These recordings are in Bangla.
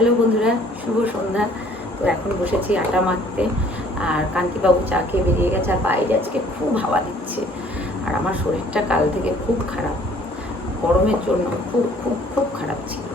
হ্যালো বন্ধুরা, শুভ সন্ধ্যা। তো এখন বসেছি আটা মাখতে, আর কান্তিবাবু চা খেয়ে বেরিয়ে গেছে। আর বাইরে আজকে খুব হাওয়া দিচ্ছে, আর আমার শরীরটা কাল থেকে খুব খারাপ, গরমের জন্য খুব খুব খুব খারাপ ছিল।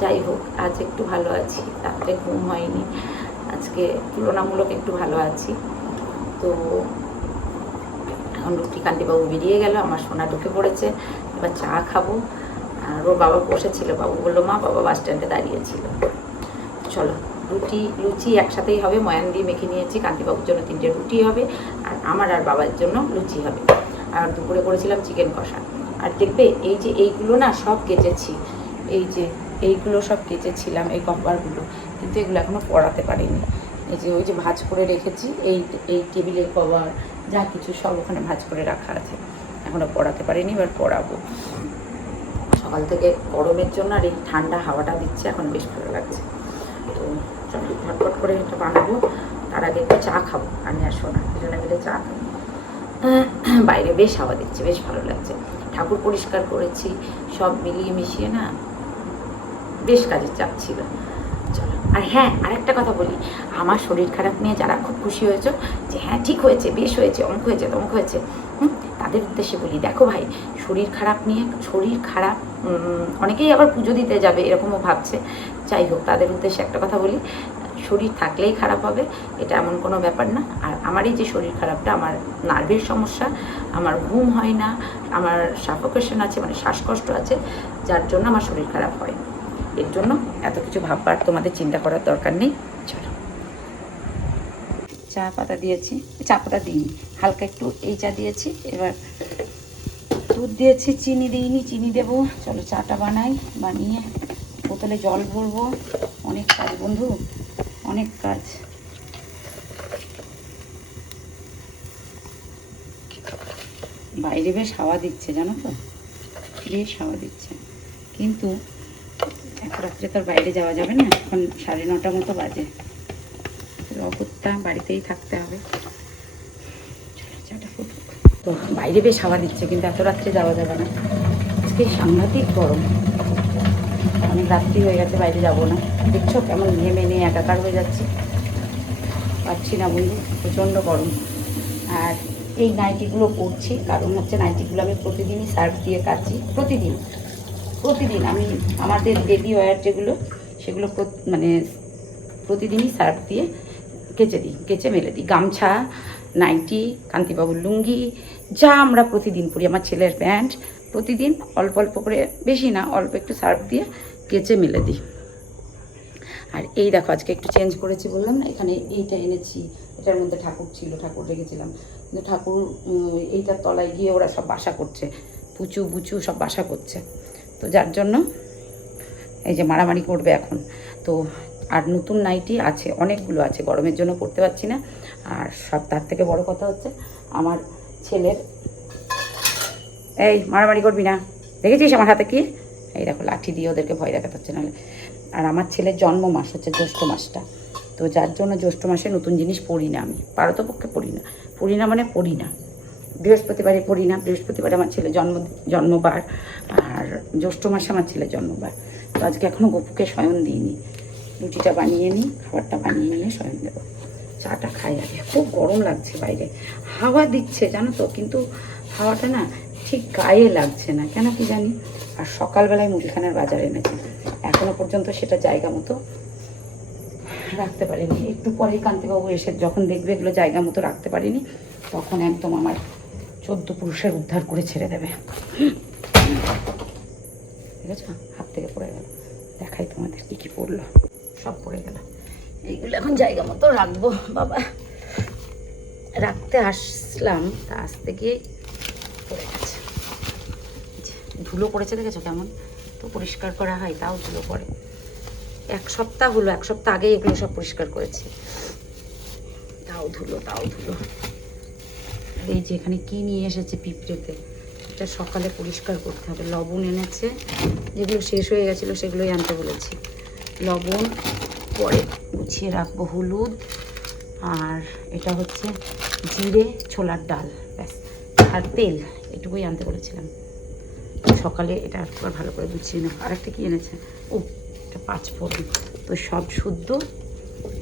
যাই হোক, আজ একটু ভালো আছি, রাত্রে ঘুম হয়নি, আজকে তুলনামূলক একটু ভালো আছি। তো এখন রুটি, কান্তিবাবু বেরিয়ে গেল, আমার সোনা ঢুকে পড়েছে, এবার চা খাবো। আর ওর বাবা বসেছিল, বাবু বললো মা, বাবা বাস স্ট্যান্ডে দাঁড়িয়েছিল। চলো, লুচি একসাথেই হবে, ময়ান দিয়ে মেখে নিয়েছি। কান্তিবাবুর জন্য 3টে রুটি হবে, আর আমার আর বাবার জন্য লুচি হবে। আর দুপুরে করেছিলাম চিকেন কষা। আর দেখবে, এই যে এইগুলো না সব কেচেছি, এই যে এইগুলো সব কেচেছিলাম, এই কভারগুলো, কিন্তু এগুলো এখনও পরাতে পারিনি। এই যে ওই যে ভাঁজ করে রেখেছি, এই টেবিলের কভার যা কিছু সব ওখানে ভাঁজ করে রাখা আছে, এখনও পরাতে পারিনি, এবার পরাবো। সকাল থেকে গরমের জন্য আর এই ঠান্ডা হাওয়াটা দিচ্ছে, এখন বেশ ভালো লাগছে। তো চলো ঝটপট করে এটা বানাবো, তার আগে একটু চা খাবো। আমি আর সোনা দুজনে মিলে চা খাবো। বাইরে বেশ হাওয়া দিচ্ছে, বেশ ভালো লাগছে। ঠাকুর পরিষ্কার করেছি, সব মিলিয়ে মিশিয়ে না বেশ কাজের চাপ ছিল। চলো, আর হ্যাঁ, আরেকটা কথা বলি, আমার শরীর খারাপ নিয়ে যারা খুব খুশি হয়েছে যে হ্যাঁ ঠিক হয়েছে, বেশ হয়েছে, অমুক হয়েছে, তমুক হয়েছে, তাদের উদ্দেশ্যে বলি, দেখো ভাই, শরীর খারাপ নিয়ে, শরীর খারাপ, অনেকেই আবার পুজো দিতে যাবে এরকমও ভাবছে। যাই হোক, তাদের উদ্দেশ্যে একটা কথা বলি, শরীর থাকলেই খারাপ হবে এটা এমন কোনো ব্যাপার না। আর আমার এই যে শরীর খারাপটা, আমার নার্ভের সমস্যা, আমার ঘুম হয় না, আমার সাফোকেশন আছে, মানে শ্বাসকষ্ট আছে, যার জন্য আমার শরীর খারাপ হয়। এর জন্য এত কিছু ভাববার তোমাদের চিন্তা করার দরকার নেই। চলো, চা পাতা দিয়েছি, চা পাতা দিইনি, হালকা একটু এই চা দিয়েছি। এবার দুধ দিয়েছি, চিনি দিইনি, চিনি দেবো। চলো চাটা বানাই, বানিয়ে বোতলে জল ভরবো। অনেক কাজ বন্ধু, অনেক কাজ। বাইরে বেশ হাওয়া দিচ্ছে, জানো তো, বেশ হাওয়া দিচ্ছে, কিন্তু এত রাত্রে তো আর বাইরে যাওয়া যাবে না, এখন 9:30 মতো বাজে, অগত্যা বাড়িতেই থাকতে হবে। চাটা ফুটুক। তো বাইরে বেশ হাওয়া দিচ্ছে, কিন্তু এত রাত্রে যাওয়া যাবে না, আজকে সাংঘাতিক গরম, অনেক রাত্রি হয়ে গেছে, বাইরে যাব না। দেখছো কেমন ঘেমে নিয়ে একাকার হয়ে যাচ্ছি, পাচ্ছি না বন্ধু, প্রচণ্ড গরম। আর এই নাইটিগুলো পরছি, কারণ হচ্ছে নাইটিগুলো আমি প্রতিদিনই সার্ফ দিয়ে কাচি, প্রতিদিন আমি আমাদের বেবি ওয়্যার যেগুলো, সেগুলো মানে প্রতিদিনই সার্ফ দিয়ে কেচে মেলে দিই। গামছা, নাইটি, কান্তিবাবুর লুঙ্গি, যা আমরা প্রতিদিন পরি, আমার ছেলের প্যান্ট, প্রতিদিন অল্প অল্প করে, বেশি না, অল্প একটু সার্ফ দিয়ে কেচে মেলে দিই। আর এই দেখো, আজকে একটু চেঞ্জ করেছি, বললাম না, এখানে এইটা এনেছি, এটার মধ্যে ঠাকুর ছিল, ঠাকুর রেখেছিলাম, কিন্তু ঠাকুর এইটার তলায় গিয়ে ওরা সব বাসা করছে, পুচু বুচু সব বাসা করছে, তো যার জন্য এই যে মারামারি করবে এখন। তো আর নতুন নাইটি আছে, অনেকগুলো আছে, গরমের জন্য পরতে পারছি না। আর সব তার থেকে বড় কথা হচ্ছে, আমার ছেলের, এই মারামারি করবি না, দেখেছিস আমার হাতে কি, এই দেখো লাঠি দিয়ে ওদেরকে ভয় দেখাতে হচ্ছে নাহলে। আর আমার ছেলের জন্ম মাস হচ্ছে জ্যৈষ্ঠ মাসটা, তো যার জন্য জ্যৈষ্ঠ মাসে নতুন জিনিস পড়ি না আমি, পারতপক্ষে পড়ি না মানে পড়ি না। বৃহস্পতিবারে পড়ি না, বৃহস্পতিবারে আমার ছেলে জন্মবার, আর জ্যৈষ্ঠ মাসে আমার ছেলের জন্মবার। তো আজকে এখনও গপুকে শয়ন দিইনি, রুটিটা বানিয়ে নিই, খাবারটা বানিয়ে নিয়ে শয়ন দেবো। চাটা খাই আগে, খুব গরম লাগছে বাইরে, হাওয়া দিচ্ছে জানো তো, কিন্তু হাওয়াটা না ঠিক গায়ে লাগছে না, কেন কি জানি। আর সকালবেলায় মুদিখানার বাজার এনেছে, এখনও পর্যন্ত সেটা জায়গা মতো রাখতে পারিনি। একটু পরেই কান্তিবাবু এসে যখন দেখবে এগুলো জায়গা মতো রাখতে পারিনি, তখন একদম আমার 14 পুরুষের উদ্ধার করে ছেড়ে দেবে। ঠিক আছে, হাত থেকে পড়ে গেল, দেখাই তোমাদের কী কী পড়লো, সব পড়ে গেল। এইগুলো এখন জায়গা মতো রাখবো বাবা, রাখতে আসলাম, তা আসতে গিয়ে পড়ে গেছে, ধুলো পড়েছে, দেখেছো কেমন, তো পরিষ্কার করা হয় তাও ধুলো পড়ে। এক সপ্তাহ হলো, এক সপ্তাহ আগে এগুলো সব পরিষ্কার করেছি, তাও ধুলো। এই যে এখানে কি নিয়ে এসেছে পিঁপড়েতে, এটা সকালে পরিষ্কার করতে হবে। লবণ এনেছে, যেগুলো শেষ হয়ে গেছিলো সেগুলোই আনতে বলেছি। লবণ পরে গুছিয়ে রাখবো, হলুদ, আর এটা হচ্ছে জিরে, ছোলার ডাল, ব্যাস, আর তেল, এটুকুই আনতে বলেছিলাম। সকালে এটা একবার ভালো করে গুছিয়ে নেব। আরেকটা কি এনেছে, ও এটা 5 ফোড়ন, তো সব শুদ্ধ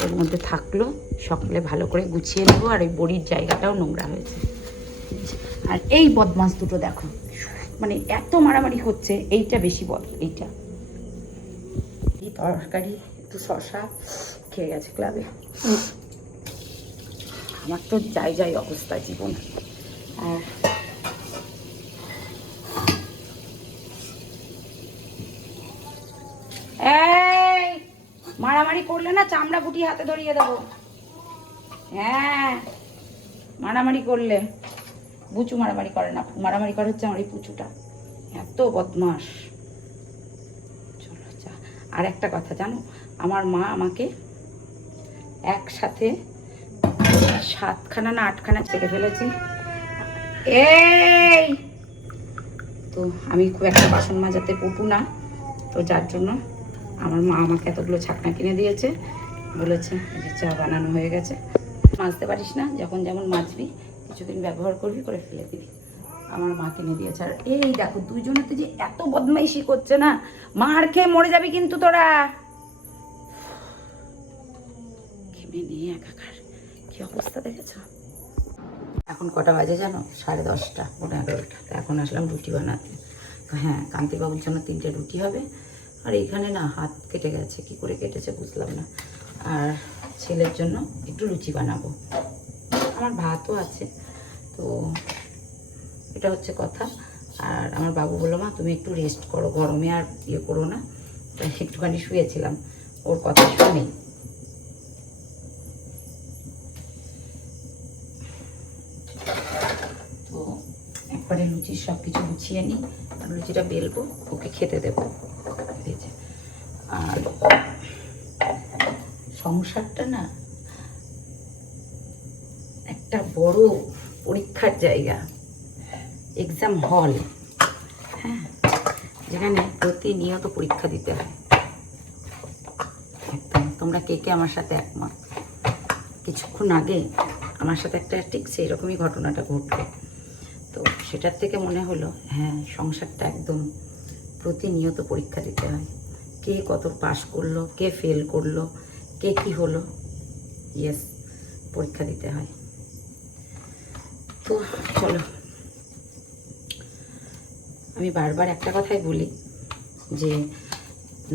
এর মধ্যে থাকলো, সকালে ভালো করে গুছিয়ে নেবো। আর ওই বড়ির জায়গাটাও নোংরা হয়েছে। আর এই বদমাস দুটো দেখো, মানে এত মারামারি হচ্ছে, এইটা বেশি এইটা এই তরকারি একটু শশা খেয়ে গেছে ক্লাবে। আমার তো যাই অবস্থা জীবন। আর এই মারামারি করলে না চামড়া গুটিয়ে হাতে ধরিয়ে দেবো। হ্যাঁ, মারামারি করলে। বুচু মারামারি করে না, মারামারি করে হচ্ছে আমার এই পুচুটা, এত বদমাস। চলো যা। আর একটা কথা জানো, আমার মা আমাকে একসাথে 7খানা না 8খানা চেটে ফেলেছি। এই তো আমি খুব একটা বাসন মাজাতে পটু না, তো যার জন্য আমার মা আমাকে এতগুলো ছাকনা কিনে দিয়েছে, বলেছে যে চা বানানো হয়ে গেছে, মাজতে পারিস না, যখন যেমন মাজবি কিছুদিন ব্যবহার করবি, করে ফেলে দিবি। আমার মা কিনে দিয়েছে। আর এই দেখো দুইজনেতে যে এত বদমাইশি করছে না, মার খেয়ে মরে যাবি কিন্তু তোরা। খেমে নিয়ে একাকার, কি অবস্থা দেখেছ। এখন কটা বাজে জানো? 10:30, 11:30। তো এখন আসলাম রুটি বানাতে। তো হ্যাঁ, কান্তিবাবুর জন্য 3টে রুটি হবে। আর এইখানে না হাত কেটে গেছে, কি করে কেটেছে বুঝলাম না। আর ছেলের জন্য একটু লুচি বানাবো। আমার ভাতও আছে, তো এটা হচ্ছে কথা। আর আমার বাবু বললো মা তুমি একটু রেস্ট করো, গরমে আর ইয়ে করো না। তাই একটুখানি শুয়েছিলাম, ওর কথা শুনেই। তো একবারে লুচির সব কিছু গুছিয়ে নিই, আর লুচিটা বেলবো, ওকে খেতে দেবো। আর সংসারটা না একটা বড় পরীক্ষার জায়গা, এক্সাম হল। হ্যাঁ, যেখানে প্রতিনিয়ত পরীক্ষা দিতে হয়। একদম তোমরা কে কে আমার সাথে একমত? কিছুক্ষণ আগে আমার সাথে একটা ঠিক সেই রকমই ঘটনাটা ঘটলো। তো সেটার থেকে মনে হলো হ্যাঁ, সংসারটা একদম প্রতিনিয়ত পরীক্ষা দিতে হয়। কে কত পাস করলো, কে ফেল করলো, কে কি হলো, ইয়েস, পরীক্ষা দিতে হয়। তো চলো, আমি বারবার একটা কথাই বলি যে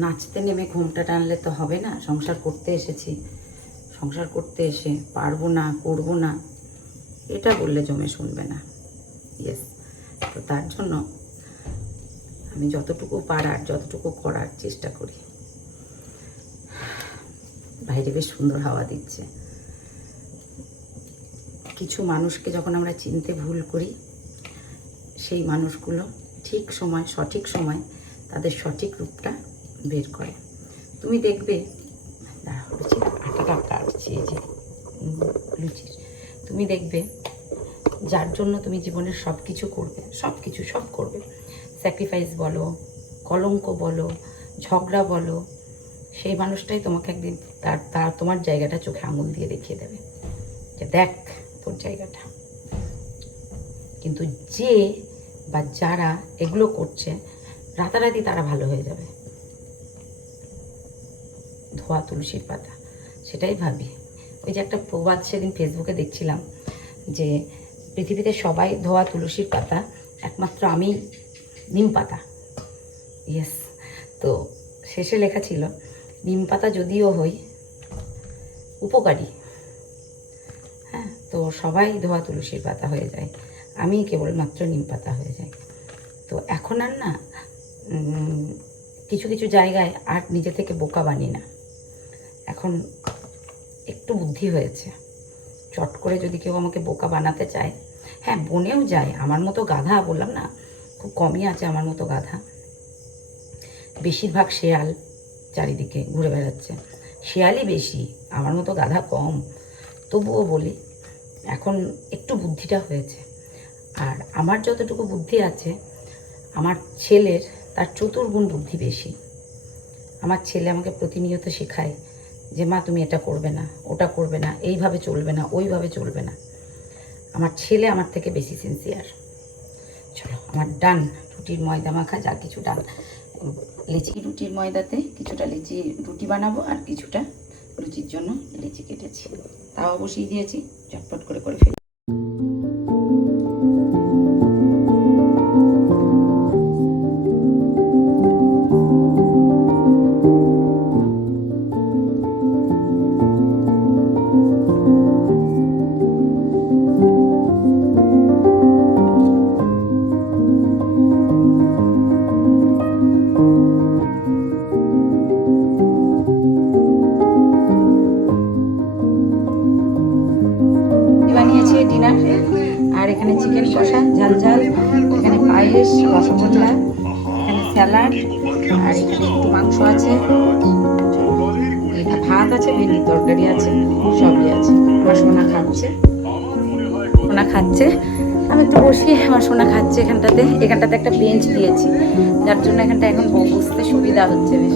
নাচতে নেমে ঘোমটা টানলে তো হবে না। সংসার করতে এসেছি, সংসার করতে এসে পারবো না, করবো না, এটা বললে জমে শুনবে না। ইয়েস, তো তার জন্য আমি যতটুকু পারার, যতটুকু করার চেষ্টা করি। বাইরে বেশ সুন্দর হাওয়া দিচ্ছে। কিছু মানুষকে যখন আমরা চিনতে ভুল করি, সেই মানুষগুলো ঠিক সময়, সঠিক সময় তাদের সঠিক রূপটা বের করে। তুমি দেখবে, আটাটা কাটছি এই যে লুচির, তুমি দেখবে যার জন্য তুমি জীবনের সব কিছু করবে, সব করবে, স্যাক্রিফাইস বলো, কলঙ্ক বলো, ঝগড়া বলো, সেই মানুষটাই তোমাকে একদিন তার তোমার জায়গাটা চোখে আঙুল দিয়ে দেখিয়ে দেবে যে দেখ তোর জায়গাটা। কিন্তু যে বা যারা এগুলো করছে, রাতারাতি তারা ভালো হয়ে যাবে। ধোয়া তুলসীর পাতা, সেটাই ভাবি। ওই যে একটা প্রবাদ সেদিন ফেসবুকে দেখছিলাম যে পৃথিবীতে সবাই ধোয়া তুলসীর পাতা, একমাত্র আমি নিম পাতা। ইয়েস, তো শেষে লেখা ছিল নিম পাতা যদিও হই উপকারী, হ্যাঁ, তো সবাই ধোয়া তুলসীর পাতা হয়ে যায়, আমি কেবলমাত্র নিম পাতা হয়ে যাই। তো এখন আর না কিছু কিছু জায়গায় আর নিজে থেকে বোকা বানি না। এখন একটু বুদ্ধি হয়েছে, চট করে যদি কেউ আমাকে বোকা বানাতে চায়, হ্যাঁ বনেও যায়। আমার মতো গাধা, বললাম না খুব কমই আছে আমার মতো গাধা, বেশিরভাগ শেয়াল চারিদিকে ঘুরে বেড়াচ্ছে, শেয়ালই বেশি, আমার মতো গাধা কম। তবুও বলি এখন একটু বুদ্ধিটা হয়েছে। আর আমার যতটুকু বুদ্ধি আছে, আমার ছেলের তার 4 গুণ বুদ্ধি বেশি। আমার ছেলে আমাকে প্রতিনিয়ত শেখায় যে মা তুমি এটা করবে না, ওটা করবে না, এইভাবে চলবে না, ওইভাবে চলবে না। আমার ছেলে আমার থেকে বেশি সিনসিয়ার। চলো আমার ডান, রুটির ময়দা মাখা যা কিছু ডান, লিচি রুটির ময়দাতে কিছুটা লিচি রুটি বানাবো আর কিছুটা লুচির জন্য লিচি কেটেছি, তাওয়া বসিয়ে দিয়েছি, ঝটপট করে করে ফেলি। বানিয়েছি ডিনার, আর এখানে চিকেন কষা ঝাল ঝাল, এখানে পায়েস, রসগোল্লা, এখানে স্যালাড, আর এখানে একটু মাংস আছে, ভাত আছে, ভেন্ডির তরকারি আছে, সবই আছে। আমার সোনা খাচ্ছে, আমি একটু বসি, আমার সোনা খাচ্ছে। এখানটাতে একটা বেঞ্চ দিয়েছি, যার জন্য এখানটা এখন বসতে সুবিধা হচ্ছে বেশ।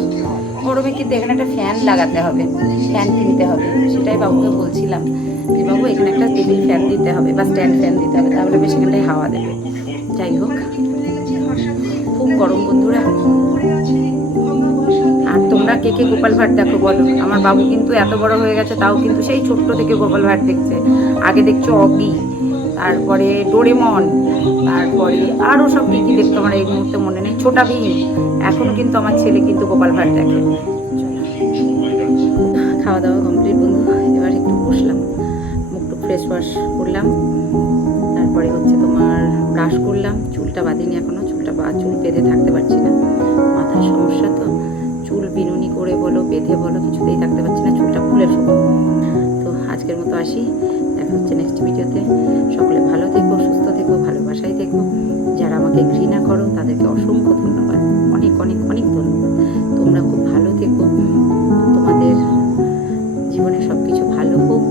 গরমে কিন্তু এখানে একটা ফ্যান লাগাতে হবে, ফ্যান কিনতে হবে, সেটাই বাবুকে বলছিলাম যে বাবু এখানে একটা টেবিল ফ্যান দিতে হবে বা স্ট্যান্ড ফ্যান দিতে হবে, তাহলে বেশ এখানটায় হাওয়া দেবে। যাই হোক, খুব গরম বন্ধুরা। আর তোমরা কে কে গোপাল ভাঁড় দেখো বলো? আমার বাবু কিন্তু এত বড় হয়ে গেছে, তাও কিন্তু সেই ছোট্ট থেকে গোপাল ভাঁড় দেখছে। আগে দেখছো অগি, তারপরে ডোরেমন, তারপরে আরও সব কী কী দেখতো আমার এই মুহূর্তে মনে নেই, ছোটা ভীম। এখনও কিন্তু আমার ছেলে কিন্তু গোপাল ভাঁড় দেখে। খাওয়া দাওয়া কমপ্লিট বন্ধু, এবার একটু বসলাম, মুখটু ফ্রেশ ওয়াশ করলাম, তারপরে হচ্ছে তোমার ব্রাশ করলাম। চুলটা বাঁধিনি এখনও, চুল বেঁধে থাকতে পারছি না, মাথার সমস্যা তো। চুল বিনুনি করে বলো, বেঁধে বলো, কিছুতেই থাকতে পারছি না, চুলটা খুলে ফেলবো। তো আজকের মতো আসি, দেখা হচ্ছে নেক্সট ভিডিওতে। সকলে ভালো থেকো, সুস্থ থেকো, ভালোবাসায় থেকো। যারা আমাকে ঘৃণা করো তাদেরকে অসংখ্য ধন্যবাদ, অনেক অনেক অনেক ধন্যবাদ। তোমরা খুব ভালো থেকো, তোমাদের জীবনে সব কিছু ভালো হোক,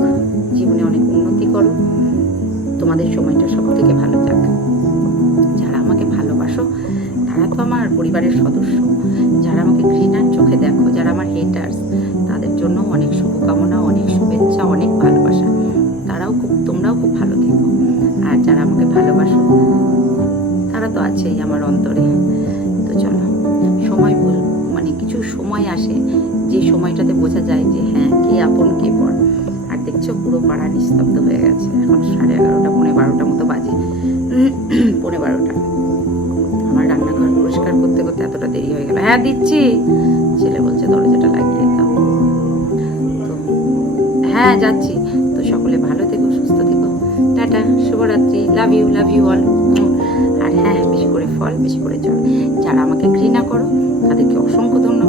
জীবনে অনেক উন্নতি করো, তোমাদের সময়টা সব থেকে ভালো যাক। যারা আমাকে ভালোবাসো তারা তো আমার পরিবারের সদস্য, যারা আমাকে ঘৃণার চোখে দেখো, যারা আমার হেটার্স, তাদের জন্য অনেক শুভকামনা, অনেক শুভেচ্ছা, অনেক ভালোবাসা। তোমরাও খুব ভালো থেকো। আর যারা আমাকে ভালোবাসো তারা তো আছেই আমার অন্তরে। তো চলো, কিছু সময় আসে যে সময়টাতে বোঝা যায় যে হ্যাঁ, কে আপন কে পর। আর দেখছো পুরো পাড়া নিস্তব্ধ হয়ে গেছে, এখন 11:30 পৌনে 12টা মতো বাজে, পৌনে 12টা। আমার রান্নাঘর পরিষ্কার করতে করতে এতটা দেরি হয়ে গেল। হ্যাঁ দিচ্ছি, ছেলে বলছে দরজাটা লাগিয়ে দাও। তো হ্যাঁ যাচ্ছি। তো সকলে ভালো থেকো, সুস্থ থেকো, টাটা, শুভরাত্রি, লাভ ইউ অল। আর হ্যাঁ, বেশি করে ফল, বেশি করে জল। যারা আমাকে ঘৃণা করো তাদেরকে অসংখ্য ধন্যবাদ।